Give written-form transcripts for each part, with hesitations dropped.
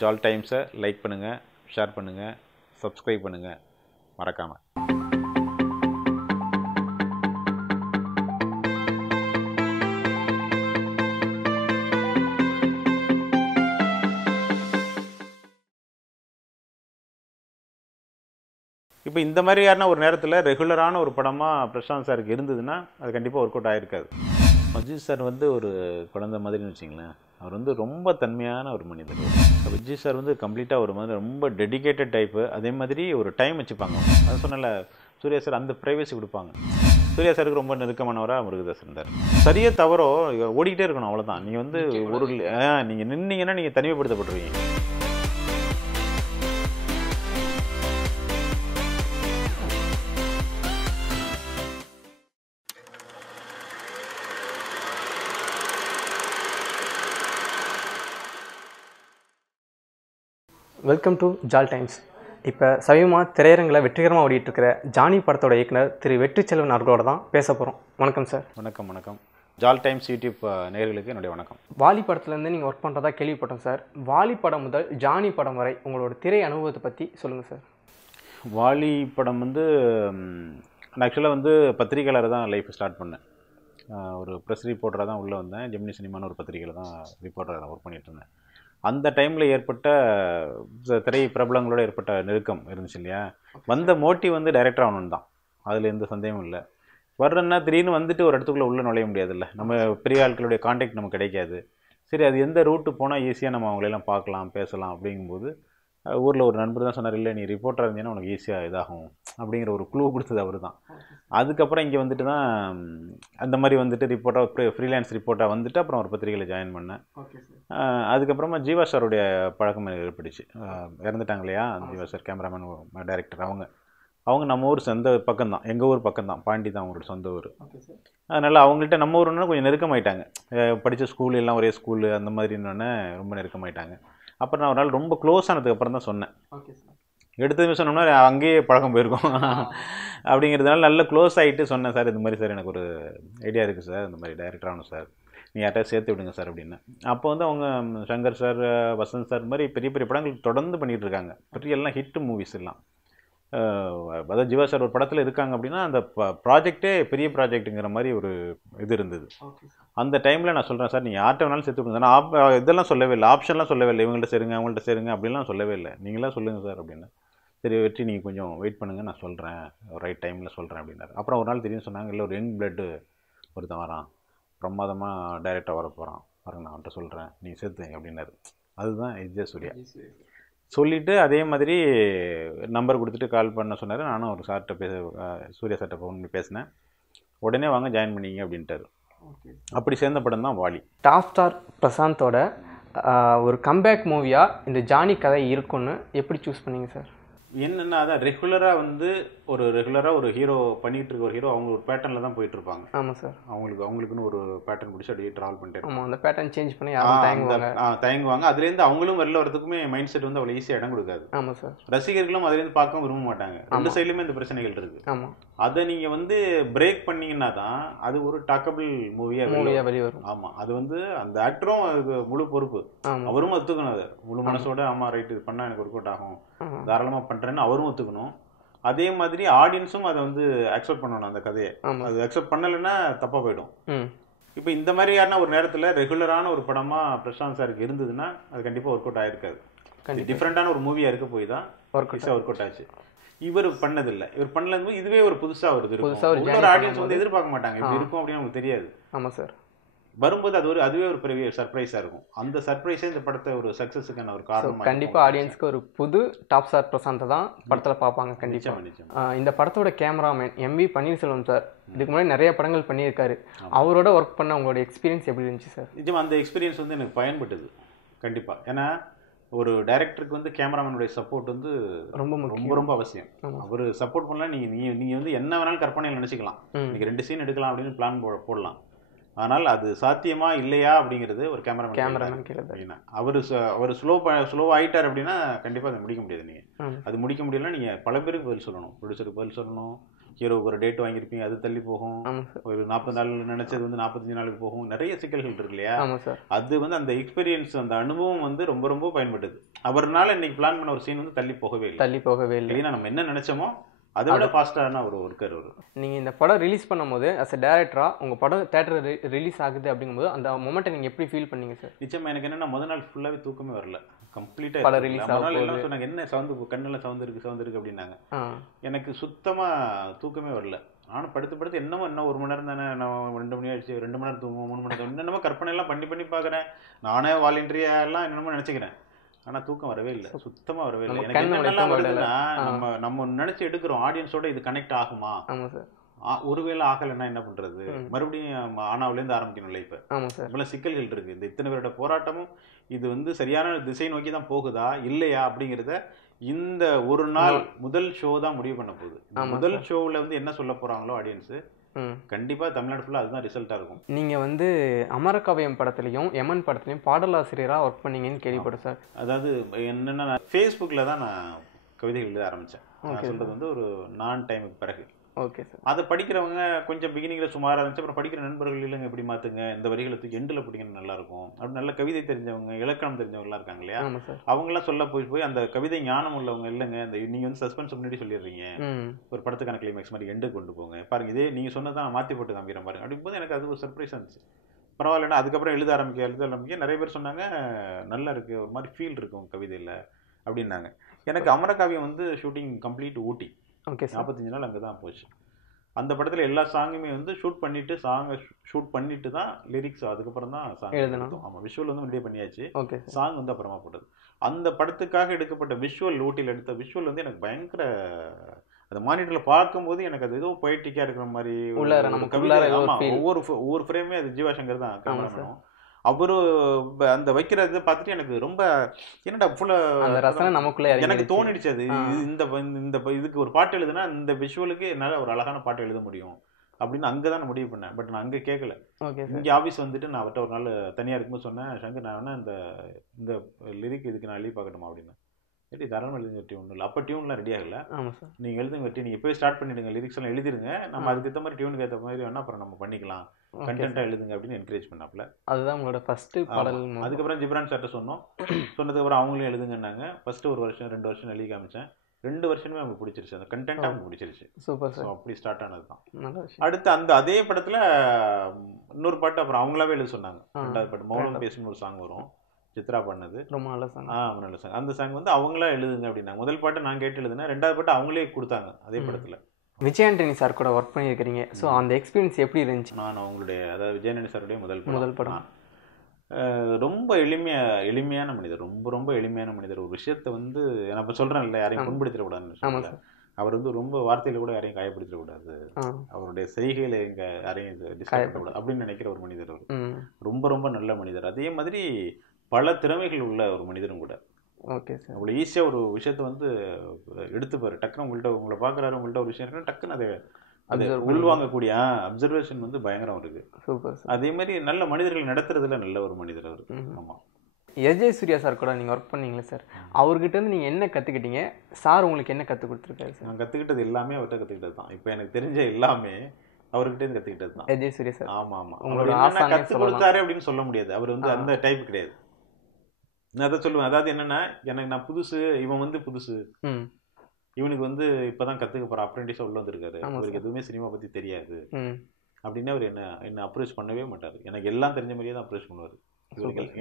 ஜால் டைம்ஸை like பண்ணுங்கள், share பண்ணுங்கள், subscribe பண்ணுங்கள் மறக்காமல். இப்போ இந்த மாதிரியான ஒரு நேரத்தில் ரெகுலரான ஒரு படமாக பிரசாந்த் சாருக்கு இருந்ததுன்னா அது கண்டிப்பாக ஒர்க் அவுட் ஆகிருக்காது. அஜித் சார் வந்து ஒரு குழந்தை மாதிரின்னு வச்சிங்களேன். அவர் வந்து ரொம்ப தன்மையான ஒரு மனிதர். விஜய் சார் வந்து கம்ப்ளீட்டாக ஒரு மாதிரி ரொம்ப டெடிக்கேட்டட் டைப்பு. அதே மாதிரி ஒரு டைம் வச்சுப்பாங்க. அது சொன்னல, சூர்யா சார் அந்த ப்ரைவசி கொடுப்பாங்க. சூர்யா சாருக்கு ரொம்ப நெருக்கமானவராக முருகதாஸ் இருந்தார். சரியாக தவறோ ஓடிக்கிட்டே இருக்கணும், அவ்வளோதான். நீங்கள் வந்து ஒரு நீங்கள் நின்னீங்கன்னா நீங்கள் தனிமைப்படுத்தப்பட்டுருவீங்க. Welcome to Jaal Times. இப்போ சமீபமாக திரையரங்கில் வெற்றிகரமாக ஓடிட்டுருக்கிற ஜானி படத்தோட இயக்குனர் திரு வெற்றிச்செல்வன் அவர்களோட தான் பேச போகிறோம். வணக்கம் சார். வணக்கம். வணக்கம். ஜால் டைம்ஸ் யூடியூப் நேயர்களுக்கு என்னுடைய வணக்கம். வாலி படத்துலேருந்து நீங்கள் ஒர்க் பண்ணுறதா கேள்விப்பட்டோம் சார். வாலி படம் முதல் ஜானி படம் வரை உங்களோட திரை அனுபவத்தை பற்றி சொல்லுங்கள் சார். வாலி படம் வந்து நான் ஆக்சுவலாக வந்து பத்திரிகையாளர் தான் லைஃப் ஸ்டார்ட் பண்ணேன். ஒரு ப்ரெஸ் ரிப்போர்ட்டராக தான் உள்ளே வந்தேன். ஜெமினி சினிமான்னு ஒரு பத்திரிகையில் தான் ரிப்போர்ட்டராக தான் ஒர்க் பண்ணிகிட்டு இருந்தேன். அந்த டைமில் ஏற்பட்ட திரை பிரபலங்களோட ஏற்பட்ட நெருக்கம் இருந்துச்சு இல்லையா. வந்த மோட்டிவ் வந்து டைரக்டர் ஆகணுன்னு தான், அதில் எந்த சந்தேகமும் இல்லை. வர்றேன்னா திடீர்னு வந்துட்டு ஒரு இடத்துக்குள்ளே உள்ளே நுழைய முடியாதுல்ல. நம்ம பெரிய ஆட்களுடைய கான்டாக்ட் நமக்கு கிடைக்காது. சரி, அது எந்த ரூட்டு போனால் ஈஸியாக நம்ம அவங்களெல்லாம் பார்க்கலாம், பேசலாம். அப்படிங்கும்போது ஊரில் ஒரு நண்பர் தான் சொன்னார், இல்லை நீ ரிப்போர்ட்டராக இருந்தீங்கன்னா உனக்கு ஈஸியாக இதாகும் அப்படிங்கிற ஒரு க்ளூ கொடுத்தது அவர் தான். அதுக்கப்புறம் இங்கே வந்துட்டு தான் அந்த மாதிரி வந்துட்டு ரிப்போர்ட்டாக ஃப்ரீலான்ஸ் ரிப்போர்ட்டாக வந்துட்டு அப்புறம் ஒரு பத்திரிகையில் ஜாயின் பண்ணேன். அதுக்கப்புறமா ஜீவா சாருடைய பழக்கம் ஏற்பட்டுச்சு. இறந்துட்டாங்க இல்லையா ஜீவா சார், கேமராமேன் டைரக்டர். அவங்க நம்ம ஊர் சொந்த பக்கம்தான், எங்கள் ஊர் பக்கம்தான், பாண்டி தான் அவங்களோட சொந்த ஊர். அதனால் அவங்கள்ட்ட நம்ம ஊருன்னா கொஞ்சம் நெருக்கமாயிட்டாங்க. படித்த ஸ்கூல் எல்லாம் ஒரே ஸ்கூலு அந்த மாதிரின்னொன்னே ரொம்ப நெருக்கமாயிட்டாங்க. அப்புறம் நான் ஒரு நாள் ரொம்ப க்ளோஸ் ஆனதுக்கு அப்புறம் தான் சொன்னேன். எடுத்ததுமே சொன்னோம்னா அங்கேயே பழக்கம் போயிருக்கோம் அப்படிங்கிறதுனால நல்ல க்ளோஸ் ஆகிட்டு சொன்னேன், சார் இந்த மாதிரி சார் எனக்கு ஒரு ஐடியா இருக்குது சார், இந்த மாதிரி டைரக்டர் ஆகணும் சார், நீ யார்கிட்ட சேர்த்து விடுங்க சார் அப்படின்னு. அப்போ வந்து அவங்க சங்கர் சார், வசந்த் சார் மாதிரி பெரிய பெரிய படங்கள் தொடர்ந்து பண்ணிகிட்டு இருக்காங்க. பெரிய எல்லாம் ஹிட் மூவிஸ் எல்லாம். அதாவது ஜீவா சார் ஒரு படத்தில் இருக்காங்க அப்படின்னா அந்த ப்ராஜெக்டே பெரிய ப்ராஜெக்ட்டுங்கிற மாதிரி ஒரு இது இருந்தது. அந்த டைமில் நான் சொல்கிறேன், சார் நீங்கள் யார்கிட்ட வேணாலும் சேர்த்து விடுங்க. நான் இதெல்லாம் சொல்லவே இல்லை, ஆப்ஷன்லாம் சொல்லவே இல்லை, இவங்கள்ட்ட சேருங்க அவங்கள்ட்ட சேருங்க அப்படின்லாம் சொல்லவே இல்லை. நீங்களாம் சொல்லுங்கள் சார் அப்படின்னு. சரி வெற்றி, நீங்கள் கொஞ்சம் வெயிட் பண்ணுங்கள், நான் சொல்கிறேன், ரைட் டைமில் சொல்கிறேன் அப்படின்னாரு. அப்புறம் ஒரு நாள் திடீர்னு சொன்னாங்க, இல்லை ஒரு யங் பிளட்டு ஒருத்தன் வரான், பிரமாதமாக டைரெக்டாக வர போகிறான், நான் அவன்கிட்ட சொல்கிறேன், நீங்கள் சேர்த்துங்க அப்படின்னாரு. அதுதான் விஜய் சூர்யா. சொல்லிவிட்டு அதே மாதிரி நம்பர் கொடுத்துட்டு கால் பண்ண சொன்னார். நானும் ஒரு சார்கிட்ட சூர்யா சார்கிட்ட ஃபோன் பண்ணி பேசினேன். உடனே வாங்க ஜாயின் பண்ணிங்க அப்படின்ட்டார். அப்படி சேர்ந்த படம் தான் வாலி. டாப் ஸ்டார் பிரசாந்தோட ஒரு கம்பேக் மூவியாக இந்த ஜானி கதை இருக்குன்னு எப்படி சூஸ் பண்ணீங்க சார்? என்னென்னா, அதான் ரெகுலராக ஒரு ஹீரோ பண்ணிகிட்டு இருக்க ஒரு ஹீரோ அவங்க ஒரு பேட்டர்னில் தான் போயிட்டுருப்பாங்க. ஆமாம் சார். அவங்களுக்குன்னு ஒரு பேட்டர்ன் பிடிச்சி அப்படியே ட்ராவல் பண்ணிட்டு. ஆமாம், அந்த பேட்டர்ன் சேஞ்ச் பண்ணி யாரும் தயங்குவாங்க. அதுலேருந்து அவங்களும் வெளில வரதுக்குமே மைண்ட் செட் வந்து அவ்வளோ ஈஸியாக இடம் கொடுக்காது. ஆமாம் சார். ரசிகர்களும் அதுலேருந்து பார்க்க விரும்ப மாட்டாங்க. ரெண்டு சைட்லையுமே இந்த பிரச்சனைகள் இருக்குது. ஆமாம், அதை நீங்கள் வந்து பிரேக் பண்ணிங்கன்னா தான் அது ஒரு டாக்கபிள் மூவியாக வெளியே வரும். ஆமாம், அது வந்து அந்த ஆக்டரும் அதுக்கு முழு பொறுப்பு. அவரும் ஒத்துக்கணும், அதை முழு மனசோட ஆமாம் ரைட் இது பண்ணால் எனக்கு ஒர்க் அவுட் ஆகும், தாராளமாக பண்ணுறேன்னு அவரும் ஒத்துக்கணும். அதே மாதிரி ஆடியன்ஸும் அதை வந்து அக்செப்ட் பண்ணணும். அந்த கதையை அது அக்செப்ட் பண்ணலைன்னா தப்பாக போயிடும். இப்போ இந்த மாதிரியான ஒரு நேரத்தில் ரெகுலரான ஒரு படமாக பிரசாந்த் சாருக்கு இருந்ததுன்னா அது கண்டிப்பாக ஒர்க் அவுட் ஆகிருக்காது. டிஃப்ரெண்ட்டான ஒரு மூவியாக இருக்க போய் தான் ஒர்க் அவுட் ஆச்சு. இவர் பண்ணதில்லை, இவர் பண்ணல, இதுவே ஒரு புதுசாக வருது. ஒரு ஆடியன்ஸ் வந்து எதிர்பார்க்க மாட்டாங்க இப்படி இருக்கும் அப்படின்னு அவங்களுக்கு தெரியாது. ஆமாம் சார். வரும்போது அதுவே ஒரு பெரிய சர்ப்ரைஸாக இருக்கும். அந்த சர்ப்ரைஸே இந்த படத்தை ஒரு சக்ஸஸுக்கான ஒரு காரணம். கண்டிப்பாக ஆடியன்ஸ்க்கு ஒரு புது டாப் ஸ்டார் பிரசாந்தை தான் படத்தில் பார்ப்பாங்க. கண்டிப்பாக இந்த படத்தோட கேமராமேன் எம்வி பன்னீர்செல்வம் சார் இதுக்கு முன்னாடி நிறைய படங்கள் பண்ணியிருக்காரு. அவரோட ஒர்க் பண்ண உங்களோட எக்ஸ்பீரியன்ஸ் எப்படி இருந்துச்சு சார்? நிச்சயமாக அந்த எக்ஸ்பீரியன்ஸ் வந்து எனக்கு பயன்பட்டது கண்டிப்பாக. ஏன்னா ஒரு டைரக்டருக்கு வந்து கேமராமேனுடைய சப்போர்ட் வந்து ரொம்ப அவசியம். அவர் சப்போர்ட் பண்ணலாம். நீங்கள் வந்து என்ன வேணாலும் கற்பனையில் நினச்சிக்கலாம், இன்னைக்கு 2 சீன் எடுக்கலாம் அப்படின்னு பிளான் போடலாம். ஆனால் அது சாத்தியமா இல்லையா அப்படிங்கிறது ஒரு கேமராமேன் கேளுங்க. அப்படின்னா அவர் ஸ்லோ ஆயிட்டார் அப்படின்னா கண்டிப்பாக அதை முடிக்க முடியாது. நீங்கள் அது முடிக்க முடியலன்னா நீங்கள் பல பேருக்கு பதில் சொல்லணும். ப்ரொடியூசருக்கு பதில் சொல்லணும். ஹீரோவுக்கு ஒரு டேட் வாங்கியிருப்பீங்க, அது தள்ளி போகும். ஒரு 40 நாள் நினைச்சது 45 நாளுக்கு போகும். நிறைய சிக்கல்கள் இருக்கு இல்லையா? அது அந்த எக்ஸ்பீரியன்ஸ், அந்த அனுபவம் ரொம்ப ரொம்ப பயன்பட்டது. அவர்னால இன்னைக்கு பிளான் பண்ண ஒரு சீன் தள்ளி போகவே இல்லை. இல்லைன்னா நம்ம என்ன நினைச்சோமோ அதை விட ஃபாஸ்ட்டான ஒரு ஒர்க்கர் அவர். நீங்கள் இந்த படம் ரிலீஸ் பண்ணும்போது அஸ் அ டேரக்டராக உங்கள் படம் தேட்டர் ரிலீஸ் ஆகுது அப்படிங்கும்போது அந்த மொமெண்ட்டை நீங்கள் எப்படி ஃபீல் பண்ணீங்க சார்? நிச்சயமா எனக்கு என்னன்னா முதல் நாள் ஃபுல்லாகவே தூக்கமே வரல. கம்ப்ளீட்டாக படம் ரிலீஸ் ஆகும் எல்லாம் சொன்னாங்க என்ன கண்ணெல்லாம் சவுந்து இருக்கு அப்படின்னாங்க. எனக்கு சுத்தமாக தூக்கமே வரல. நானும் படுத்து இன்னும் 1 மணி நேரம் தானே, நான் 2 மணி ஆயிடுச்சு, 2 மணி நேரம் தூங்குவோம், 3 மணி நேரம் என்னென்னமோ கற்பனை எல்லாம் பண்ணி பார்க்குறேன். நானே வாலண்டியரியா எல்லாம் என்னென்னமோ நினச்சிக்கிறேன். ஆனால் தூக்கம் வரவே இல்லை, சுத்தமாக வரவே இல்லை. எனக்கு என்னென்னலாம் வருதுன்னா, நம்ம நினச்சி எடுக்கிறோம் ஆடியன்ஸோட இது கனெக்ட் ஆகுமா, ஒருவேளை ஆகலைன்னா என்ன பண்றது, மறுபடியும் ஆனாவிலேருந்து ஆரம்பிக்கணும் லைஃப். இவ்வளோ சிக்கல்கள் இருக்கு. இந்த இத்தனை பேரோட போராட்டமும் இது சரியான திசை நோக்கி தான் போகுதா இல்லையா அப்படிங்கிறத இந்த ஒரு நாள் முதல் ஷோ தான் முடிவு பண்ண போகுது. முதல் ஷோவில் என்ன சொல்ல போறாங்களோ ஆடியன்ஸ், கண்டிப்பா தமிழ்நாடு ஃபுல்லா அதுதான் ரிசல்ட்டா இருக்கும். நீங்க அமரக்கவயம் படத்துலயும் எமன் படத்துலயும் பாடலாசிரியரா ஒர்க் பண்ணீங்கன்னு கேள்விப்பட்டேன் சார். அதாவது என்னன்னா, ஃபேஸ்புக்ல தான் நான் கவிதைகள் எழுத ஆரம்பிச்சேன். நான் சொல்றது ஒரு நான் டைமுக்கு பிறகு. Okay sir. அதை படிக்கிறவங்க கொஞ்சம் பிகினிங்ல சுமாராக இருந்துச்சு. அப்புறம் படிக்கிற நண்பர்கள் இல்லைங்க எப்படி மாத்துங்க, இந்த வரிகளை தூக்கி எண்டில் பிடிக்கணும் நல்லா இருக்கும் அப்படி நல்ல கவிதை தெரிஞ்சவங்க, இலக்கணம் தெரிஞ்சவங்கலாம் இருக்காங்க இல்லையா, அவங்களாம் சொல்ல போய் அந்த கவிதை ஞானம் உள்ளவங்க இல்லைங்க, இந்த நீங்க சஸ்பென்ஸ் முன்னாடி சொல்லிடுறீங்க, ஒரு படத்துக்கான கிளைமேக்ஸ் மாதிரி எண்டு கொண்டு போங்க பாருங்க, இதே நீங்க சொன்னதான் நான் மாற்றி போட்டு காமிக்கிறேன் பாருங்க அப்படிங்கும்போது எனக்கு அது ஒரு சர்ப்ரைஸாக இருந்துச்சு. பரவாயில்லன்னா அதுக்கப்புறம் எழுத ஆரம்பிக்க நிறைய பேர் சொன்னாங்க நல்லா இருக்கு, ஒரு மாதிரி ஃபீல் இருக்கும் கவிதையில் அப்படின்னாங்க. எனக்கு அமரகாவியம் ஷூட்டிங் கம்ப்ளீட் ஊட்டி. 45 நாள் அங்கே தான் போச்சு. அந்த படத்தில் எல்லா சாங்குமே ஷூட் பண்ணிட்டு தான் லிரிக்ஸ், அதுக்கப்புறம் தான் சாங் எழுதணும். ஆமாம், விஷுவல் முன்னாடியே பண்ணியாச்சு, சாங் அப்புறமா போட்டது. அந்த படத்துக்காக எடுக்கப்பட்ட விஷுவல், ஊட்டியில் எடுத்த விஷுவல் எனக்கு பயங்கர, அந்த மானிட்டரில் பார்க்கும்போது எனக்கு அது ஏதோ பொய்டிக்காக இருக்கிற மாதிரி கவிதை. ஆமாம், ஒவ்வொரு ஃப்ரேமே அது ஜீவாசங்கர் தான் கேமராமேனும். அவரு அந்த வைக்கிறது பார்த்துட்டு எனக்கு ரொம்ப என்னடா ஃபுல்லாக எனக்கு தோணிடுச்சு. அது இந்த இதுக்கு ஒரு பாட்டு எழுதுனா இந்த விஷுவலுக்கு என்னால் ஒரு அழகான பாட்டு எழுத முடியும் அப்படின்னு அங்கே தான் நான் முடிவு பண்ணேன். பட் நான் அங்கே கேட்கல. இங்கே ஆஃபீஸ் நான் அவர்கிட்ட ஒரு நாள் தனியாக இருக்கும்போது சொன்னேன், சங்கர் நான் வேணா இந்த லிரிக் இதுக்கு நான் எழுதி பார்க்கணுமா அப்படின்னு. சரி தாராளமாக எழுதுங்க, டியூன் இல்லை அப்போ டியூன்லாம் ரெடி ஆகல, நீங்கள் எழுதுங்க வெட்டி, நீங்கள் போய் ஸ்டார்ட் பண்ணிடுங்க, லிரிக்ஸ் எல்லாம் எழுதிருங்க, நம்ம அதுக்கு ஏற்ற மாதிரி டியூனுக்கு ஏற்ற மாதிரி வேணா அப்புறம் நம்ம பண்ணிக்கலாம், கண்டென்ட்டாக எழுதுங்க அப்படின்னு என்கரேஜ் பண்ணாப்புல. அதுதான் உங்களோட ஃபர்ஸ்ட் பாடல். அதுக்கப்புறம் ஜிப்ரான் சார்ட்ட சொன்னதுக்கப்புறம் அவங்களும் எழுதுங்கன்னாங்க. ஃபர்ஸ்ட் 1 வருஷம் 2 வருஷம் எழுதி காமிச்சேன். 2 வருஷமே அவங்க பிடிச்சிருச்சு, அந்த கண்டென்ட் அவங்க பிடிச்சிருச்சு. Super sir. அப்படி ஸ்டார்ட் ஆனது தான். அடுத்து அதே படத்துல இன்னொரு பாட்டு அப்புறம் அவங்களாவே எழுத சொன்னாங்க. 2வது பாட்டு மௌனம் பேசுன்னு ஒரு சாங் வரும், சித்ரா பண்ணது, ரொம்ப நல்ல சாங். நல்ல சாங். அந்த சாங் அவங்களா எழுதுங்க அப்படின்னாங்க. முதல் பாட்டு நான் கேட்டு எழுதுனேன், 2வது பாட்டு அவங்களே கொடுத்தாங்க அதே படத்துல. விஜய் ஆண்டனி சார் கூட ஒர்க் பண்ணியிருக்கிறீங்க, ஸோ அந்த எக்ஸ்பீரியன்ஸ் எப்படி இருந்துச்சு? நான் அவங்களுடைய, அதாவது விஜய் ஆண்டனி சாருடைய முதல் படம். ரொம்ப எளிமையான மனிதர், ரொம்ப எளிமையான மனிதர். ஒரு விஷயத்த நான் இப்போ சொல்கிறேன்ல, யாரையும் புண்படுத்திடக்கூடாதுன்னு. அவர் ரொம்ப வார்த்தையில கூட யாரையும் காயப்படுத்திடக்கூடாது, அவருடைய செய்கையில யாரையும் டிஸ்டர்ப் பண்ணக்கூடாது அப்படின்னு நினைக்கிற ஒரு மனிதர் அவர். ரொம்ப நல்ல மனிதர். அதே மாதிரி பல திறமைகள் உள்ள ஒரு மனிதரும் கூட. Okay sir. அவ்வளோ ஈஸியாக ஒரு விஷயத்த எடுத்துப்பாரு. டக்குன்னு உங்களை பார்க்குறாரு, உங்கள்கிட்ட ஒரு விஷயம் இருக்குன்னா டக்குன்னு அதை உள்வாங்கக்கூடிய அப்சர்வேஷன் பயங்கரம் இருக்கு. சூப்பர். அதே மாதிரி நல்ல மனிதர்கள் நடத்துறதுல நல்ல ஒரு மனிதர் அவர். ஆமாம். எஸ்ஜே சூர்யா சார் கூட நீங்கள் ஒர்க் பண்ணீங்களே சார், அவர்கிட்ட நீங்கள் என்ன கற்றுக்கிட்டீங்க, சார் உங்களுக்கு என்ன கற்றுக் கொடுத்துருக்காரு சார்? நான் கற்றுக்கிட்டது எல்லாமே அவர்கிட்ட கற்றுக்கிட்டது தான். இப்போ எனக்கு தெரிஞ்ச எல்லாமே அவர்கிட்ட இருந்து கற்றுக்கிட்டது தான். SJ Suryah sir. ஆமாம். உங்களோட கற்றுக் கொடுத்தாரு அப்படின்னு சொல்ல முடியாது. அவர் அந்த டைப் கிடையாது. நான் அதை சொல்லுவேன். அதாவது என்னன்னா, எனக்கு நான் புதுசு, இவன் புதுசு, இவனுக்கு இப்பதான் கத்துக்க போற அப்ரெண்டிஸா உள்ள வந்திருக்காரு, அவருக்கு எதுவுமே சினிமா பத்தி தெரியாது அப்படின்னு அவர் என்ன அப்ரோச் பண்ணவே மாட்டாரு. எனக்கு எல்லாம் தெரிஞ்ச மாதிரியே தான் அப்ரோச் பண்ணுவாரு.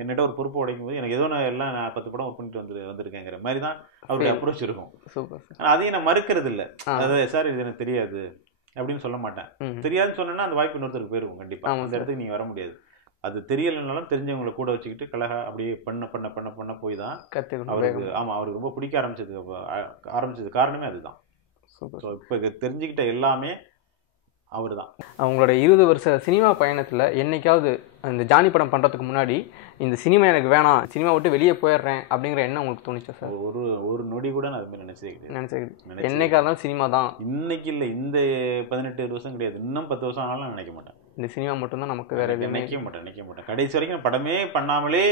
என்னிட்ட ஒரு பொறுப்பு உடைக்கும் போது எனக்கு ஏதோ நான் 10 படம் ஒர்க் பண்ணிட்டு வந்திருக்கேங்கிற மாதிரி தான் அவருடைய அப்ரோச் இருக்கும். அதையும் நான் மறுக்கிறது இல்லை. அதாவது சார் இது எனக்கு தெரியாது அப்படின்னு சொல்ல மாட்டேன். தெரியாதுன்னு சொன்னா அந்த வாய்ப்பு இன்னொருத்தருக்கு போயிருக்கும். கண்டிப்பா அந்த இடத்துக்கு நீங்க வர முடியாது. அது தெரியலனாலும் தெரிஞ்சவங்களை கூட வச்சுக்கிட்டு கலகா அப்படியே பண்ண போய் தான் அவருக்கு. ஆமாம், அவருக்கு ரொம்ப பிடிக்க ஆரம்பிச்சது காரணமே அதுதான். இப்போ தெரிஞ்சுக்கிட்ட எல்லாமே அவர் தான். அவங்களோட 20 வருஷ சினிமா பயணத்தில் என்னைக்காவது இந்த ஜானி படம் பண்ணுறதுக்கு முன்னாடி இந்த சினிமா எனக்கு வேணாம், சினிமா விட்டு வெளியே போயிடுறேன் அப்படிங்கிற எண்ணம் உங்களுக்கு தோணுச்சா சார்? ஒரு நொடி கூட நான் அதுமாதிரி நினச்சே என்னைக்கா இருந்தாலும் சினிமா தான். இன்னைக்கு இல்லை, இந்த 18 வருஷம் கிடையாது, இன்னும் 10 வருஷம் ஆனாலும் நினைக்க மாட்டேன். இந்த சினிமா மட்டும்தான் நமக்கு வேறு எதுவுமே. நினைக்க மாட்டேன் கடைசி வரைக்கும் படமே பண்ணாமலே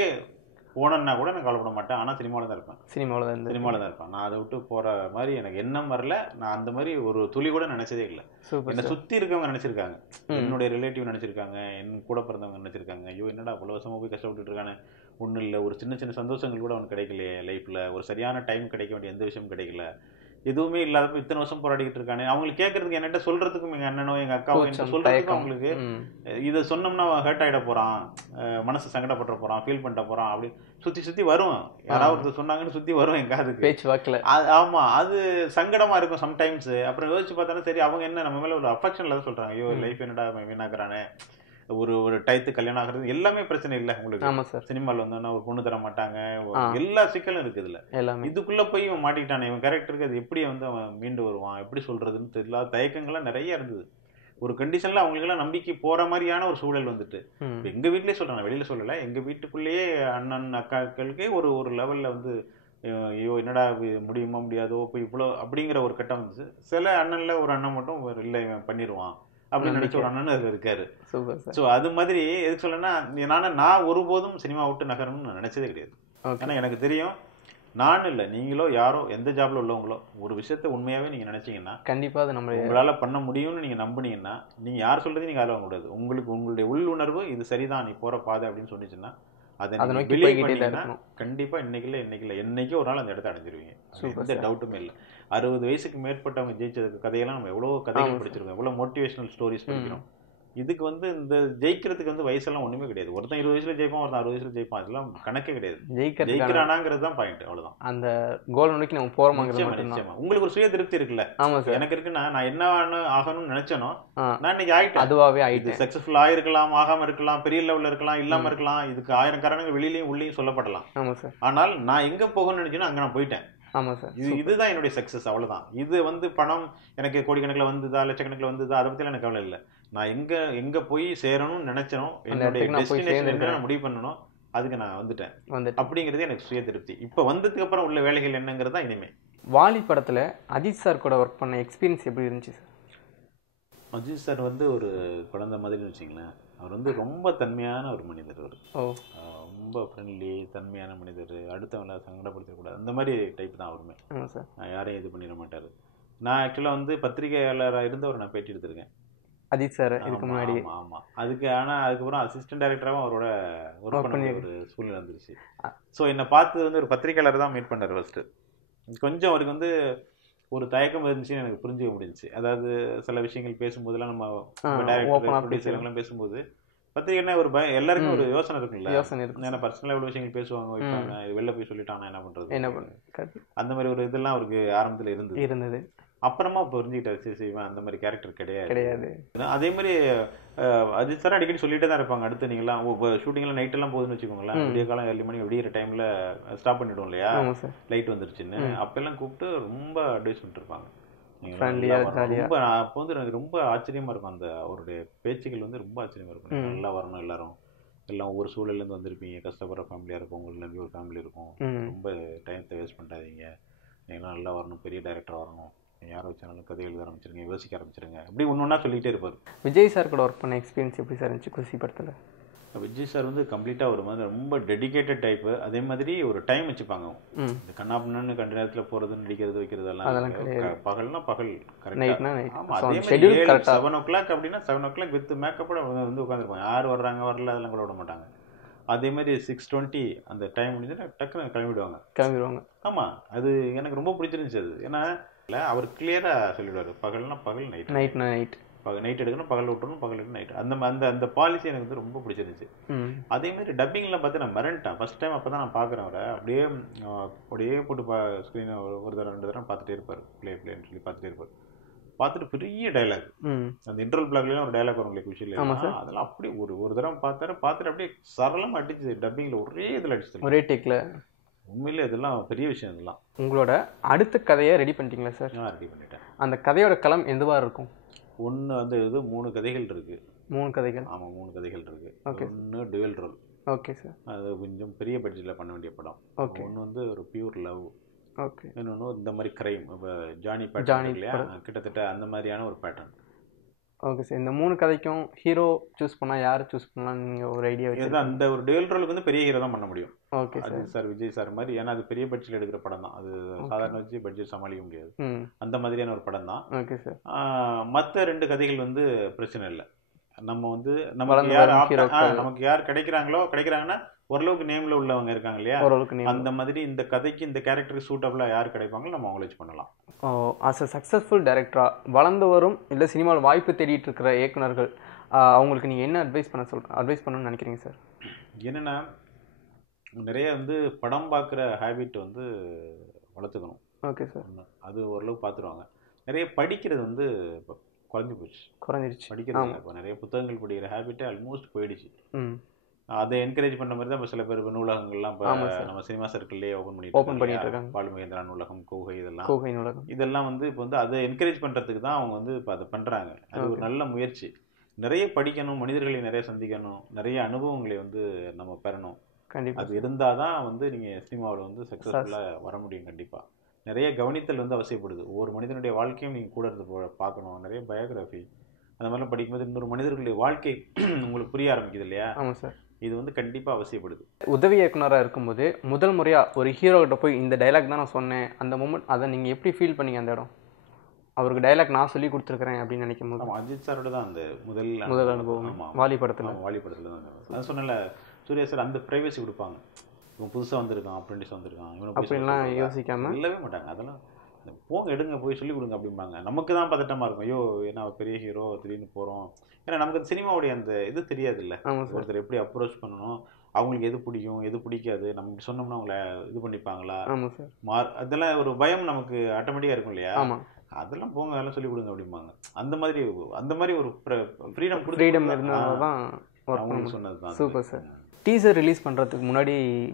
போனேன்னா கூட நான் கவலைப்பட மாட்டேன். ஆனால் சினிமாவில் தான் இருப்பேன். சினிமாவில் தான் இருப்பேன். நான் அதை விட்டு போகிற மாதிரி எனக்கு எண்ணம் வரல. நான் அந்த மாதிரி ஒரு துளி கூட நினச்சதே இல்லை. என்னை சுற்றி இருக்கவங்க நினச்சிருக்காங்க, என்னுடைய ரிலேட்டிவ் நினச்சிருக்காங்க, என் கூட பிறந்தவங்க நினச்சிருக்காங்க, ஐயோ என்னடா அவ்வளோ வருஷமாக போய் கஷ்டப்பட்டுட்டு இருக்கானே, ஒன்றும் இல்லை, ஒரு சின்ன சின்ன சந்தோஷங்கள் கூட அவனுக்கு கிடைக்கலையே லைஃப்பில், ஒரு சரியான டைம் கிடைக்க வேண்டிய எந்த விஷயமும் கிடைக்கல, எதுவுமே இல்லாதப்ப இத்தனை வருஷம் போராடிக்கிட்டு இருக்கானே. அவங்களுக்கு கேட்கறதுக்கு என்கிட்ட சொல்றதுக்கும் எங்கள் அண்ணனோ எங்கள் அக்காவோ என்கிட்ட சொல்றதுக்கும் அவங்களுக்கு இதை சொன்னோம்னா ஹர்ட் ஆகிட போகிறான், மனசு சங்கடப்பட போகிறான், ஃபீல் பண்ணிட்ட போகிறான் அப்படி சுற்றி வரும். யாராவது சொன்னாங்கன்னு சுற்றி வரும் என் காதுக்கு பேச்சு வாக்கில். ஆமாம், அது சங்கடமாக இருக்கும் சம்டைம்ஸ். அப்புறம் யோசிச்சு பார்த்தாலும் சரி, அவங்க என்ன நம்ம மேலே ஒரு அஃபெக்ஷனில் தான் சொல்கிறாங்க, ஐயோ லைஃப் என்னடா வீணாக்குறானே, ஒரு டயத்து கல்யாணம் ஆகிறது எல்லாமே பிரச்சனை இல்லை உங்களுக்கு. சினிமாவில் வந்தோன்னா ஒரு பொண்ணு தர மாட்டாங்க, எல்லா சிக்கலும் இருக்குது இதுல. இதுக்குள்ள போய் இவன் மாட்டிக்கிட்டானே, இவன் கேரக்டருக்கு அது எப்படி வந்து அவன் மீண்டு வருவான், எப்படி சொல்றதுன்னு தெரியல, தயக்கங்கள்லாம் நிறைய இருந்தது. ஒரு கண்டிஷன்ல அவங்களுக்கெல்லாம் நம்பிக்கை போற மாதிரியான ஒரு சூழல் வந்துட்டு. எங்க வீட்லயே சொல்றேன், வெளியில சொல்லல, எங்க வீட்டுக்குள்ளேயே அண்ணன் அக்காக்களுக்கே ஒரு லெவல்ல வந்து ஐயோ என்னடா முடியுமா முடியாதோ இப்போ இவ்வளோ அப்படிங்கிற ஒரு கட்டம் வந்துச்சு. சில அண்ணன்ல ஒரு அண்ணன் மட்டும் இல்லை இவன் பண்ணிடுவான் அப்படின்னு நினைச்ச ஒரு அண்ணன் அதுல இருக்காரு. ஸோ அது மாதிரி எதுக்கு சொல்லனா, நான் ஒருபோதும் சினிமா விட்டு நகரணும்னு நான் நினைச்சதே கிடையாது. ஏன்னா எனக்கு தெரியும், நானும் இல்லை நீங்களோ யாரோ எந்த ஜாப்ல உள்ளவங்களோ ஒரு விஷயத்த உண்மையாவே நீங்க நினைச்சீங்கன்னா கண்டிப்பா அது நம்ம உங்களால பண்ண முடியும்னு நீங்க நம்பினீங்கன்னா, நீங்க யார் சொல்றதையும் நீங்க ஆதரவு கூடாது. உங்களுடைய உள்ளுணர்வு இது சரிதான் நீ போற பாதை அப்படின்னு சொன்னிச்சுன்னா அதை கண்டிப்பா என்னைக்கு ஒரு நாள் அந்த இடத்த அடைஞ்சிருவீங்க. எந்த டவுட்டுமே இல்லை. 60 வயசுக்கு மேற்பட்டவங்க ஜெயிச்சதுக்கு கதையெல்லாம் நம்ம எவ்வளவு கதைகள் படிச்சிருக்கோம், எவ்வளவு மோட்டிவேஷனல் ஸ்டோரிஸ் படிக்கிறோம். இதுக்கு வந்து இந்த ஜெயிக்கிறதுக்கு வந்து வயசெல்லாம் ஒண்ணுமே கிடையாது. ஒருத்தன் 20 வயசுல ஜெயிப்பான், ஒருத்தன் 60 வயசுல ஜெயிப்பான், அதெல்லாம் கணக்கே கிடையாது. ஜெயிக்கிறானாங்கிறது தான் பாயிண்ட், அவ்வளவுதான். அந்த கோல் நோக்கி நம்ம போறோமாங்கிறது நிச்சயமா. உங்களுக்கு ஒரு சுய திருப்தி இருக்குல்ல, எனக்கு இருக்குன்னா நான் என்ன ஆகணும்னு நினைச்சனோ நான் இன்னைக்கு ஆயிட்டேன், அதுவாவே ஆயிட்டு. சக்சஸ்ஃபுல் ஆயிருக்கலாம், ஆகாம இருக்கலாம், பெரிய லெவல்ல இருக்கலாம், இல்லாம இருக்கலாம், இதுக்கு 1000 காரணங்கள் வெளியிலயும் உள்ளேயும் சொல்லப்படலாம். ஆனால் நான் எங்க போகணும்னு நினைச்சேனோ அங்க நான் போயிட்டேன். இதுதான் என்னுடைய சக்சஸ், அவ்வளவுதான். இது வந்து பணம் எனக்கு கோடிக்கணக்கில் வந்ததா லட்சக்கணக்கில் வந்ததா அதை பத்தி எனக்கு கவலை இல்லை. நான் எங்க போய் சேரணும்னு நினைச்சனோ, என்னுடைய டெஸ்டினேஷன் என்ன நான் முடிவு பண்ணணும், அதுக்கு நான் வந்துட்டேன் அப்படிங்கிறது எனக்கு சுய திருப்தி. இப்ப வந்ததுக்கு அப்புறம் உள்ள வேலைகள் என்னங்கிறதா இனிமே. வாலி படத்துல அஜித் சார் கூட ஒர்க் பண்ண எக்ஸ்பீரியன்ஸ் எப்படி இருந்துச்சு சார்? அஜித் சார் வந்து ஒரு குழந்தை மாதிரின்னு வச்சுங்களேன். அவர் வந்து ரொம்ப தன்மையான ஒரு மனிதர். அவர் ரொம்ப ஃப்ரெண்ட்லி, தன்மையான மனிதர், அடுத்தவங்களை சங்கடப்படுத்தக்கூடாது அந்த மாதிரி டைப் தான் அவருமே. யாரையும் இது பண்ணிட மாட்டார். நான் ஆக்சுவலாக வந்து பத்திரிகையாளராக இருந்தவர் நான் பேட்டி எடுத்திருக்கேன் அஜித் சார் இதுக்கு முன்னாடி. ஆமாம், அதுக்கப்புறம் அசிஸ்டன்ட் டைரக்டராகவும் அவரோட ஒர்க் பண்ண ஒரு சூழ்நிலை வந்துருச்சு. ஸோ என்னை பார்த்து வந்து ஒரு பத்திரிகையாளர் தான் மீட் பண்ணார் ஃபர்ஸ்ட்டு. கொஞ்சம் அவருக்கு வந்து ஒரு தயக்கம் இருந்துச்சுன்னு எனக்கு புரிஞ்சுக்க முடிஞ்சிச்சு. அதாவது சில விஷயங்கள் பேசும்போதெல்லாம் நம்ம டைரக்டர் ப்ரொடியூசர்லாம் பேசும்போது பத்திரிகைன்னா ஒரு எல்லாருக்கும் ஒரு யோசனை இருக்குல்ல, ஏன்னா பர்சனலாக எவ்வளோ விஷயங்கள் பேசுவாங்க, வைப்பாங்க, வெளில போய் சொல்லிட்டாங்கன்னா என்ன பண்ணுறது, அந்த மாதிரி ஒரு இதெல்லாம் அவருக்கு ஆரம்பத்தில் இருந்தது. அப்புறமா புரிஞ்சுக்கிட்டாரு, சரி அந்த மாதிரி கேரக்டர் கிடையாது. அதே மாதிரி அஜித் சார் அடிக்கடி சொல்லிட்டே தான் இருப்பாங்க, அடுத்து நீங்களாம் ஷூட்டிங்லாம் நைட் எல்லாம் போகுதுன்னு வச்சுக்கோங்களேன், விடிய காலம் 7 மணி விடியிற டைம்ல ஸ்டாப் பண்ணிடுவோம் இல்லையா, லைட் வந்துருச்சுன்னு, அப்பெல்லாம் கூப்பிட்டு ரொம்ப அட்வைஸ் பண்ணிட்டு இருப்பாங்க. ரொம்ப அப்போ வந்து எனக்கு ரொம்ப ஆச்சரியமா இருக்கும், அந்த அவருடைய பேச்சுகள் வந்து ரொம்ப ஆச்சரியமா இருக்கும். நல்லா வரணும், எல்லாம் ஒவ்வொரு சூழல்லேருந்து வந்திருப்பீங்க, கஷ்டப்படுற ஃபேமிலியாக இருக்கும், உங்களுக்கு நம்பி ஒரு ஃபேமிலி இருக்கும், ரொம்ப டைத்தை வேஸ்ட் பண்ணாதீங்க, நீங்களாம் நல்லா வரணும், பெரிய டைரக்டர் வரணும், யாரை வச்சாலும் கதை எழுத ஆரம்பிச்சிருங்க, யோசிக்க ஆரம்பிச்சிருங்க, அப்படி ஒன்று ஒன்றா சொல்லிகிட்டே இருப்பார். விஜய் சார் கூட ஒர்க் பண்ண எக்ஸ்பீரியன்ஸ் எப்படி சார் இருந்துச்சு குஷி படத்தில்? விஜய் சார் வந்து கம்ப்ளீட்டாக ஒரு மாதிரி ரொம்ப டெடிக்கேட்டட் டைப்பு. அதே மாதிரி ஒரு டைம் வச்சுப்பாங்க, இந்த கண்ணாப்புன்னு கண்ட நேரத்தில் போகிறது நடிக்கிறது வைக்கிறதெல்லாம் பகல்னா பகல் கரெக்டாக. ஆமாம், அதே மாதிரி 7 o'clock அப்படின்னா 7 o'clock வித் மேக்கப்போட வந்து உட்காந்துருப்பாங்க, யார் வர்றாங்க வரல அதெல்லாம் கூட விட மாட்டாங்க. அதே மாதிரி 6:20 அந்த டைம் முடிஞ்சுன்னா டக்குன்னு கிளம்பிடுவாங்க. ஆமாம், அது எனக்கு ரொம்ப பிடிச்சிருந்துச்சு. அது ஏன்னா அவர் கிளியராக சொல்லிவிடுவார், பகல்னா பகல், நைட் நைட் எடுக்கணும், பகல் விட்டணும், பகல் எடுக்கணும், நைட். அந்த பாலிசி எனக்கு வந்து ரொம்ப பிடிச்சிருந்துச்சு. அதே மாதிரி டப்பிங்லாம் பார்த்து நான் மிரண்டேன் ஃபர்ஸ்ட் டைம். அப்போ தான் நான் பார்க்குறேன் அவரை, அப்படியே போட்டு ஸ்க்ரீனை ஒரு தடவை 2 தடவை பார்த்துட்டே இருப்பார், பிளேன்னு சொல்லி பார்த்துட்டே இருப்பார். பார்த்துட்டு பெரிய டைலாக், அந்த இன்டர்வல் பிளாக்லாம் ஒரு டைலாக் வரும் உங்களுக்கு விஷயம், அதெல்லாம் அப்படி ஒரு தடவை பார்த்துட்டு அப்படியே சரளமாக அடிச்சு டப்பிங்கில் ஒரே இதில் அடிச்சு, ஒரே டேக்கில். உண்மையிலே இதெல்லாம் பெரிய விஷயம். இதெல்லாம் உங்களோட அடுத்த கதையை ரெடி பண்ணிட்டீங்களா சார்? ரெடி பண்ணிட்டேன். அந்த கதையோட களம் எதுவாக இருக்கும்? ஒன்று வந்து 3 கதைகள் இருக்கு. 3 கதைகள்? ஆமாம், 3 கதைகள் இருக்கு. ஒன்று டுவெல் ரோல். Okay sir. அது கொஞ்சம் பெரிய பட்ஜெட்டில் பண்ண வேண்டிய படம். ஒன்று வந்து ஒரு பியூர் லவ். ஓகே. இன்னொன்று இந்த மாதிரி கிரைம், இப்போ ஜானி பேட்டர்ன் இல்லையா, கிட்டத்தட்ட அந்த மாதிரியான ஒரு பேட்டர்ன். Okay sir. இந்த 3 கதைக்கும் ஹீரோ சூஸ் பண்ணால் யார் சூஸ் பண்ணலாம் நீங்கள் ஒரு ஐடியா வச்சு? இதுதான் அந்த ஒரு டுவல் ரோலுக்கு வந்து பெரிய ஹீரோ தான் பண்ண முடியும். Okay sir. Ajith sir, Vijay sir மாதிரி. ஏன்னா அது பெரிய பட்ஜெட் எடுக்கிற படம் தான். அது சாதாரண வச்சு பட்ஜெட் சமாளிக்க முடியாது. அந்த மாதிரியான ஒரு படம் தான். Okay sir. மற்ற 2 கதைகள் வந்து பிரச்சனை இல்லை. நம்ம வந்து நமக்கு யார் கிடைக்கிறாங்கன்னா ஓரளவுக்கு நேம்ல உள்ளவங்க இருக்காங்க இல்லையா, அந்த மாதிரி இந்த கதைக்கு இந்த கேரக்டருக்கு சூட்டபிளா யார் கிடைப்பாங்களோ நம்ம அவங்கள வச்சு பண்ணலாம். ஆஸ் அ சக்ஸஸ்ஃபுல் டைரக்டரா வளர்ந்து வரும் இல்லை சினிமாவில் வாய்ப்பு தேடிட்டு இருக்கிற இயக்குனர்கள் அவங்களுக்கு நீங்கள் என்ன அட்வைஸ் பண்ணணும்னு நினைக்கிறீங்க சார்? என்னென்னா, நிறைய வந்து படம் பார்க்குற ஹேபிட் வந்து வளர்த்துக்கணும். Okay sir. அது ஓரளவுக்கு பார்த்துருவாங்க. நிறைய படிக்கிறது வந்து இப்போ குறைஞ்சிருச்சு. படிக்கிறது இப்போ நிறைய புத்தகங்கள் படிக்கிற ஹேபிட்டே ஆல்மோஸ்ட் போயிடுச்சு. அதை என்கரேஜ் பண்ண மாதிரி தான் இப்போ சில பேர் இப்போ நூலகங்கள்லாம் இப்போ நம்ம சினிமா சர்க்கிள்லேயே ஓப்பன் பண்ணிட்டு இருக்காங்க. பாலுமகேந்திரா நூலகம், கோகை, இதெல்லாம் வந்து இப்போ வந்து அதை என்கரேஜ் பண்ணுறதுக்கு தான் அவங்க வந்து இப்போ அதை பண்ணுறாங்க. அது ஒரு நல்ல முயற்சி. நிறைய படிக்கணும், மனிதர்களை நிறைய சந்திக்கணும், நிறைய அனுபவங்களை வந்து நம்ம பெறணும். கண்டிப்பாக அது இருந்தால் தான் வந்து நீங்கள் சினிமாவில் வந்து சக்ஸஸ்ஃபுல்லாக வர முடியும். கண்டிப்பாக நிறைய கவனித்தல் வந்து அவசியப்படுது. ஒவ்வொரு மனிதனுடைய வாழ்க்கையும் நீங்கள் கூட இருந்து பார்க்கணும். நிறைய பயோகிராஃபி அந்த மாதிரிலாம் படிக்கும்போது இன்னொரு மனிதர்களுடைய வாழ்க்கை உங்களுக்கு புரிய ஆரம்பிக்குது இல்லையா? ஆமாம் சார். இது வந்து கண்டிப்பாக அவசியப்படுது. உதவி இயக்குனராக இருக்கும்போது முதல் முறையாக ஒரு ஹீரோ கிட்ட போய் இந்த டைலாக் தான் நான் சொன்னேன், அந்த மூமெண்ட் அதை நீங்கள் எப்படி ஃபீல் பண்ணீங்க? அந்த இடம் அவருக்கு டைலாக் நான் சொல்லி கொடுத்துருக்கிறேன் அப்படின்னு நினைக்கும் போது. அஜித் சாரோட தான் அந்த முதல் அனுபவம் வாலி படத்தில் தான். அது சொன்னல, சூர்யா சார் அந்த ப்ரைவசி கொடுப்பாங்க. இவன் புதுசாக வந்திருக்கான், அப்ரெண்டிஸ் வந்திருக்கான், அப்படின்லாம் யோசிக்காம இல்லவே மாட்டாங்க. அதெல்லாம் போங்க எடுங்க போய் சொல்லிக் கொடுங்க அப்படிம்பாங்க. நமக்கு தான் பதட்டமாக இருக்கும். ஐயோ ஏன்னா பெரிய ஹீரோ திடீர்னு போகிறோம். ஏன்னா நமக்கு சினிமாவுடைய அந்த இது தெரியாது இல்லை, ஒருத்தர் எப்படி அப்ரோச் பண்ணணும், அவங்களுக்கு எது பிடிக்கும் எது பிடிக்காது, நம்ம இப்படி சொன்னோம்னா அவங்கள இது பண்ணிப்பாங்களா, அதெல்லாம் ஒரு பயம் நமக்கு ஆட்டோமேட்டிக்காக இருக்கும் இல்லையா? அதெல்லாம் போங்க அதெல்லாம் சொல்லிக் கொடுங்க அப்படிம்பாங்க. அந்த மாதிரி ஒரு ஃப்ரீடம் இருந்தால் தான் அவங்களுக்கு சொன்னது தான். Super sir. டீசர் ரிலீஸ் பண்ணுறதுக்கு முன்னாடி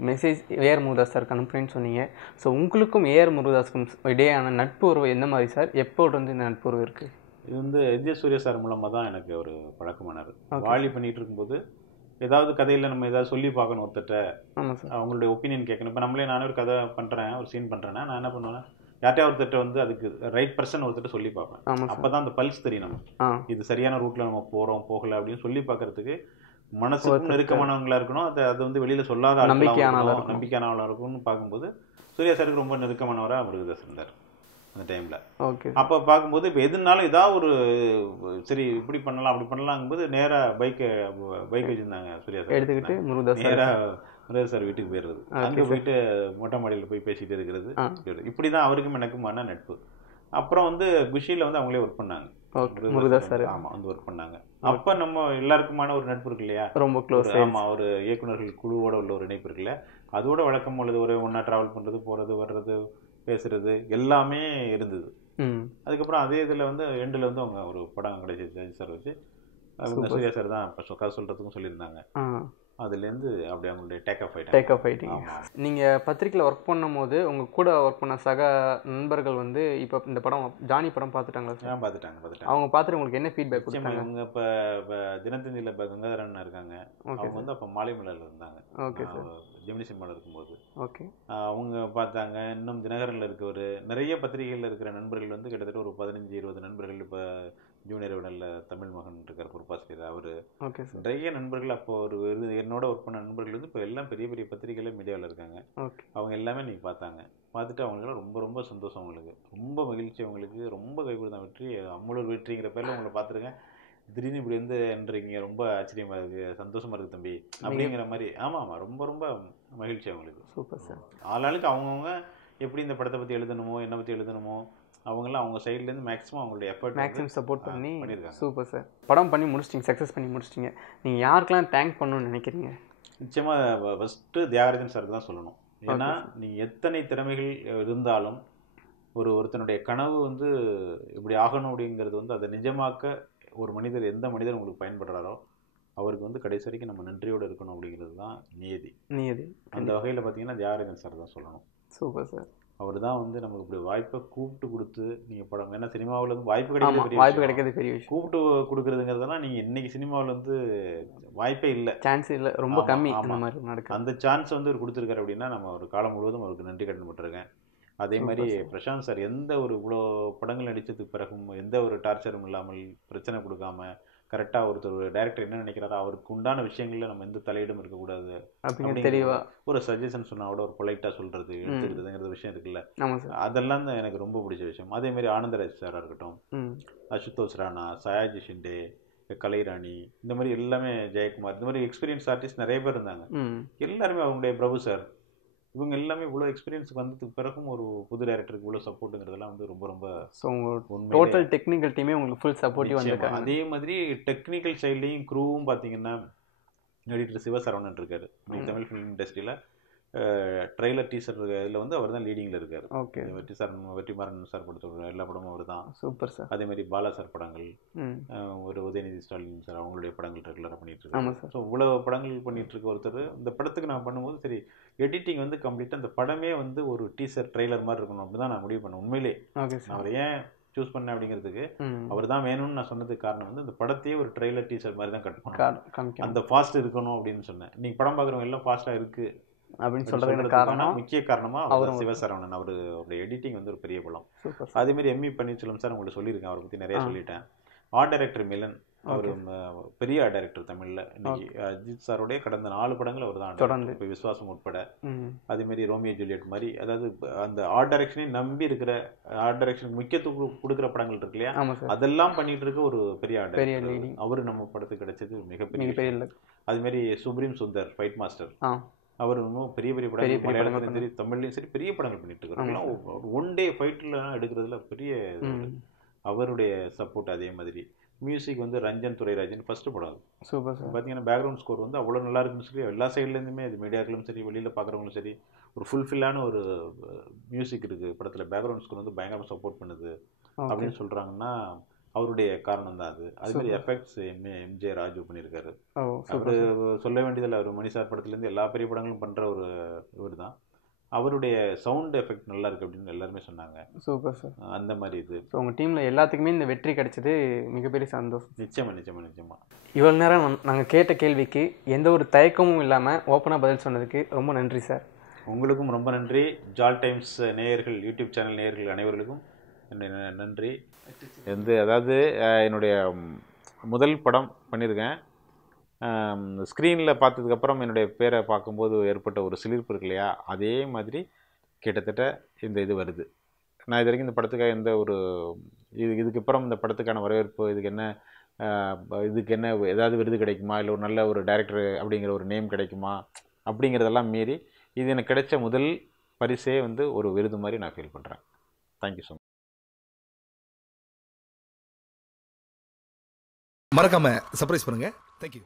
மெசேஜ் ஏஆர் முருகதாஸ் சாருக்கு அனுப்புறேன்னு சொன்னீங்க. ஸோ உங்களுக்கும் ஏஆர் முருகதாஸுக்கும் இடையான நட்பு உறவு எந்த மாதிரி சார்? எப்போது வந்து இந்த நட்பு உறவு இருக்குது? இது வந்து எஸ் சூர்யா சார் மூலமாக தான் எனக்கு ஒரு பழக்கமானார். வாலி பண்ணிகிட்டு இருக்கும்போது ஏதாவது கதையில் நம்ம ஏதாவது சொல்லி பார்க்கணும் ஒருத்தட்ட. ஆமாம் சார். அவங்களுடைய ஒப்பீனியன் கேட்கணும். இப்போ நம்மளே நானே ஒரு கதை பண்ணுறேன், ஒரு சீன் பண்ணுறேன்னா நான் என்ன பண்ணுவேன்னா, யார்ட்டையா ஒருத்தட்ட வந்து அதுக்கு ரைட் பர்சன் ஒருத்தட்ட சொல்லி பார்ப்பேன். அப்போ தான் அந்த பல்ஸ் தெரியும் நம்ம இது சரியான ரூட்டில் நம்ம போகிறோம் போகலை அப்படின்னு சொல்லி பார்க்கறதுக்கு மனசுக்கு நெருக்கமானவங்களா இருக்கணும். அது வந்து வெளியில சொல்லாத நம்பிக்கையானவங்களா இருக்கும்னு பார்க்கும்போது சூர்யா சாருக்கு ரொம்ப நெருக்கமானவராக முருகதாஸ் இருந்தார் அந்த டைம்ல. அப்போ பார்க்கும்போது இப்போ எதுனாலும் ஏதாவது ஒரு சரி இப்படி பண்ணலாம் அப்படி பண்ணலாங்கும்போது நேராக பைக்கை வச்சுருந்தாங்க சூர்யா சார் எடுத்துக்கிட்டு நேராக முருகதாஸ் சார் வீட்டுக்கு போயிடுறது. அங்கே போயிட்டு மொட்டை மாடியில் போய் பேசிட்டு இருக்கிறது. இப்படிதான் அவருக்கும் எனக்குமான நட்பு. அப்புறம் வந்து குஷியில் வந்து அவங்களே ஒர்க் பண்ணாங்க. ஆமா வந்து ஒர்க் பண்ணாங்க. அப்ப நம்ம எல்லாருக்குமான ஒரு நட்பு இருக்கு இல்லையா, ரொம்ப க்ளோஸ். ஆமா, ஒரு இயக்குநர்கள் குழுவோட உள்ள ஒரு இணைப்பு இருக்குல்ல, அதோட வழக்கம் உள்ளது. ஒரு ஒன்னா டிராவல் பண்றது, போறது வர்றது, பேசுறது எல்லாமே இருந்தது. அதுக்கப்புறம் அதே இதுல வந்து எண்டில் வந்து அவங்க ஒரு படம் கிடைச்சிச்சு சார் வச்சு. சூர்யா சார் தான் கதை சொல்றதுக்கும் சொல்லியிருந்தாங்க. அதுலேருந்து அப்படி அவங்களுடைய டேக் ஆஃப் ஆகிட்டீங்க. நீங்கள் பத்திரிக்கையில் ஒர்க் பண்ணும் போது உங்கள் கூட ஒர்க் பண்ண சக நண்பர்கள் வந்து இப்போ இந்த படம் ஜானி படம் பார்த்துட்டாங்களா சார்? பார்த்துட்டாங்க. அவங்க பார்த்துட்டு உங்களுக்கு என்ன ஃபீட்பேக் கொடுத்தாங்க? அவங்க இப்போ தினத்தந்தியில் இப்போ கங்காதரன் இருக்காங்க, அவங்க வந்து அப்போ மாலைமலையில் இருந்தாங்க. Okay sir. ஜெமினி சினிமாவில் இருக்கும்போது ஓகே அவங்க பார்த்தாங்க. இன்னும் தினகரனில் இருக்கவர், நிறைய பத்திரிகைகளில் இருக்கிற நண்பர்கள் வந்து கிட்டத்தட்ட ஒரு 15-20 நண்பர்கள். இப்போ ஜூனியர் விடனில் தமிழ் மகன் இருக்கார் பொறுப்பாசிரியர், அவர். Okay sir. நிறைய நண்பர்கள் அப்போ ஒரு என்னோட ஒர்க் பண்ண நண்பர்கள் வந்து இப்போ எல்லாம் பெரிய பெரிய பத்திரிகையில் மீடியாவில் இருக்காங்க. ஓகே. அவங்க எல்லாமே நீங்கள் பார்த்துட்டு அவங்களுக்குலாம் ரொம்ப ரொம்ப சந்தோஷம், அவங்களுக்கு ரொம்ப மகிழ்ச்சி, அவங்களுக்கு ரொம்ப கைகூடுதான் வெற்றி. அம்மளூர் வெற்றிங்கிற பேரில் உங்களை பார்த்துருக்கேன், திடீர்னு இப்படி வந்து என்றீங்க, ரொம்ப ஆச்சரியமாக இருக்குது, சந்தோஷமாக இருக்குது தம்பி அப்படிங்கிற மாதிரி. ஆமாம் ரொம்ப ரொம்ப மகிழ்ச்சி அவங்களுக்கு. Super sir. ஆளாளுக்கு அவங்கவுங்க எப்படி இந்த படத்தை பற்றி எழுதணுமோ என்னை பற்றி எழுதணுமோ அவங்களாம் அவங்க சைட்லேருந்து மேக்ஸிமம் அவங்களுடைய எஃபர்ட் மேக்ஸிமம் சப்போர்ட் பண்ணி பண்ணியிருக்காங்க. Super sir. படம் பண்ணி முடிச்சிட்டிங்க, சக்ஸஸ் பண்ணி முடிச்சிட்டிங்க. நீங்கள் யாருக்கெல்லாம் தேங்க் பண்ணணும்னு நினைக்கிறீங்க? நிச்சயமாக ஃபஸ்ட்டு தியாகராஜன் சாருக்கு தான் சொல்லணும். ஏன்னா நீங்கள் எத்தனை திறமைகள் இருந்தாலும் ஒருத்தனுடைய கனவு வந்து இப்படி ஆகணும் அப்படிங்கிறது வந்து அதை நிஜமாக்க ஒரு மனிதர், எந்த மனிதர் உங்களுக்கு பயன்படுறாரோ அவருக்கு வந்து கடைசி வரைக்கும் நம்ம நன்றியோடு இருக்கணும் அப்படிங்கிறது தான் நியதி. அந்த வகையில் பார்த்தீங்கன்னா தியாகராஜன் சார் தான் சொல்லணும். Super sir. அவர் தான் வந்து நமக்கு இப்படி வாய்ப்பை கூப்பிட்டு கொடுத்து நீங்கள் படம், ஏன்னா சினிமாவில் வந்து வாய்ப்பு கிடைக்கிறது பெரிய விஷயம். கூப்பிட்டு கொடுக்குறதுங்கிறதெல்லாம் நீங்கள் இன்னைக்கு சினிமாவில் வந்து வாய்ப்பே இல்லை, சான்ஸ் இல்லை, ரொம்ப கம்மி. அந்த மாதிரி நடக்கும். அந்த சான்ஸ் வந்து அவர் கொடுத்துருக்காரு அப்படின்னா நம்ம ஒரு காலம் முழுவதும் அவருக்கு நன்றி கடன் பட்டிருக்கேன். அதே மாதிரி பிரசாந்த் சார் எந்த ஒரு இவ்வளோ படங்கள் நடித்ததுக்கு பிறகும் எந்த ஒரு டார்ச்சரும் இல்லாமல் பிரச்சனை கொடுக்காம கரெக்டாக ஒரு டைரக்டர் என்ன நினைக்கிறாரோ அவருக்கு உண்டான விஷயங்களில் நம்ம எந்த தலையிடும் இருக்கக்கூடாது தெளிவா ஒரு சஜஷன் சொன்னா கூட ஒரு பொலைட்டாக சொல்றது எடுத்துக்கிறதுங்கிற விஷயம் இருக்குல்ல, அதெல்லாம் தான் எனக்கு ரொம்ப பிடிச்ச விஷயம். அதே மாதிரி ஆனந்தராஜ் சாராக இருக்கட்டும், அசுதோஷ் ராணா, சயாஜி ஷிண்டே, கலைராணி, இந்த மாதிரி எல்லாமே ஜெயக்குமார், இந்த மாதிரி எக்ஸ்பீரியன்ஸ் ஆர்டிஸ்ட் நிறைய பேர் இருந்தாங்க. எல்லாருமே அவங்களுடைய பிரபு சார், இவங்க எல்லாமே இவ்வளோ எக்ஸ்பீரியன்ஸ் வந்ததுக்கு பிறகும் ஒரு புது டைரக்டருக்கு இவ்வளோ சப்போர்ட்டுங்கிறதுலாம் வந்து ரொம்ப ரொம்ப டோட்டல் டெக்னிக்கல் டீமே உங்களுக்கு ஃபுல் சப்போர்ட்டிவ் வந்திருக்காங்க. அதே மாதிரி டெக்னிக்கல் சைட்லேயும் க்ரூவும் பார்த்தீங்கன்னா எடிட்டர் சிவசரவணன் இருக்காரு. தமிழ் ஃபிலிம் இண்டஸ்ட்ரியில் ட்ரெய்லர் டீசர் இதில் வந்து அவர் தான் லீடிங்கில் இருக்காரு. ஓகே, வெற்றிமாறன் சார் படத்தோட எல்லா படமும் அவர் தான். Super sir. அதே மாதிரி பாலா சார் படங்கள், ஒரு உதயநிதி ஸ்டாலின் சார் அவங்களுடைய படங்கள் ரெகுலராக பண்ணிட்டு இருக்காங்க. ஸோ இவ்வளோ படங்கள் பண்ணிட்டு இருக்க ஒருத்தர் இந்த படத்துக்கு நான் பண்ணும்போது சரி எடிட்டிங் வந்து கம்ப்ளீட்டாக அந்த படமே வந்து ஒரு டீசர் ட்ரெய்லர் மாதிரி இருக்கணும் அப்படி தான் நான் முடிவு பண்ணேன். உண்மையிலே அவர் ஏன் சூஸ் பண்ணேன் அப்படிங்கிறதுக்கு அவர் தான் வேணும்னு நான் சொன்னதுக்கு காரணம் வந்து இந்த படத்தையே ஒரு ட்ரெய்லர் டீசர் மாதிரி தான் கட் பண்ணணும், அந்த ஃபாஸ்ட் இருக்கணும் அப்படின்னு சொன்னேன். நீங்க படம் பார்க்குறவங்க எல்லாம் ஃபாஸ்ட்டாக இருக்கு அப்படின்னு சொல்றது காரணம், முக்கிய காரணமா அவர் சிவசரவணன். அவருடைய எடிட்டிங் வந்து ஒரு பெரிய பலம். அதே மாதிரி எம்இ பன்னீர்செல்வம் சார் உங்களுக்கு சொல்லியிருக்கேன், அவரை பற்றி நிறைய சொல்லிட்டேன். ஆர்ட் டைரக்டர் மிலன், அவர் பெரிய ஆர்ட் டைரக்டர் தமிழ்ல. இன்னைக்கு அஜித் சாரோடைய கடந்த 4 படங்கள் அவர் தான், இப்போ விஸ்வாசம் உட்பட. அதே மாதிரி ரோமியோ ஜூலியட் மாதிரி, அதாவது அந்த ஆர்ட் டைரக்ஷனே நம்பி இருக்கிற, ஆர்ட் டைரக்ஷனுக்கு முக்கியத்துவம் கொடுக்குற படங்கள் இருக்கு இல்லையா, அதெல்லாம் பண்ணிட்டு இருக்க ஒரு பெரிய ஆர்ட் டைரக்டர். அவரு நம்ம படத்துக்கு கிடைச்சது மிகப்பெரிய. அது மாதிரி சுப்ரீம் சுந்தர் ஃபைட் மாஸ்டர், அவர் இன்னும் பெரிய பெரிய படங்கள் மலையாளத்திலும் சரி தமிழ்லையும் சரி பெரிய படங்கள் பண்ணிட்டு இருக்காரு. ஒன் டே ஃபைட்ல எடுக்கிறதுல பெரிய அவருடைய சப்போர்ட். அதே மாதிரி மியூசிக் வந்து ரஞ்சன் துரைராஜன் ஃபர்ஸ்ட் படம். Super sir. பார்த்தீங்கன்னா பேக்ரவுண்ட் ஸ்கோர் வந்து அவ்வளோ நல்லா இருக்குன்னு சொல்லி எல்லா சைட்லேருந்துமே, அது மீடியாக்களும் சரி வெளியில் பார்க்குறவங்களும் சரி, ஒரு ஃபுல்ஃபில்லான ஒரு மியூசிக் இருக்குது படத்தில். பேக்ரவுண்ட் ஸ்கோர் வந்து பயங்கரமாக சப்போர்ட் பண்ணுது அப்படின்னு சொல்கிறாங்கன்னா அவருடைய காரணம் தான் அது. அது மாதிரி எஃபெக்ட்ஸ் எம்ஜே ராஜு பண்ணியிருக்காரு. அவர் சொல்ல வேண்டியதில்லை, அவர் மணிசார் படத்துலேருந்து எல்லா பெரிய படங்களும் பண்ணுற ஒரு இவர் தான். அவருடைய சவுண்ட் எஃபெக்ட் நல்லா இருக்குது அப்படின்னு எல்லாருமே சொன்னாங்க. Super sir. அந்த மாதிரி இது உங்கள் டீமில் எல்லாத்துக்குமே இந்த வெற்றி கிடைச்சது மிகப்பெரிய சந்தோஷம். நிச்சயமாக. இவ்வளோ நேரம் நாங்கள் கேட்ட கேள்விக்கு எந்த ஒரு தயக்கமும் இல்லாமல் ஓப்பனாக பதில் சொன்னதுக்கு ரொம்ப நன்றி சார். உங்களுக்கும் ரொம்ப நன்றி. ஜால் டைம்ஸ் நேயர்கள், யூடியூப் சேனல் நேயர்கள் அனைவர்களுக்கும் நன்றி. அதாவது என்னுடைய முதல் படம் பண்ணியிருக்கேன். ஸ்க்ரீனில் பார்த்ததுக்கப்புறம் என்னுடைய பேரை பார்க்கும்போது ஏற்பட்ட ஒரு சிலிர்ப்பு இருக்கு இல்லையா, அதே மாதிரி கிட்டத்தட்ட இந்த இது வருது. நான் இது வரைக்கும் இந்த படத்துக்காக எந்த ஒரு இதுக்கப்புறம் இந்த படத்துக்கான வரவேற்பு, இதுக்கு என்ன ஏதாவது விருது கிடைக்குமா, இல்லை ஒரு நல்ல ஒரு டைரக்டர் அப்படிங்கிற ஒரு நேம் கிடைக்குமா அப்படிங்கிறதெல்லாம் மீறி இது எனக்கு கிடைச்ச முதல் பரிசே வந்து ஒரு விருது மாதிரி நான் ஃபீல் பண்ணுறேன். Thank you so much. மறக்காம சர்ப்ரைஸ் பண்ணுங்க. தேங்க்யூ.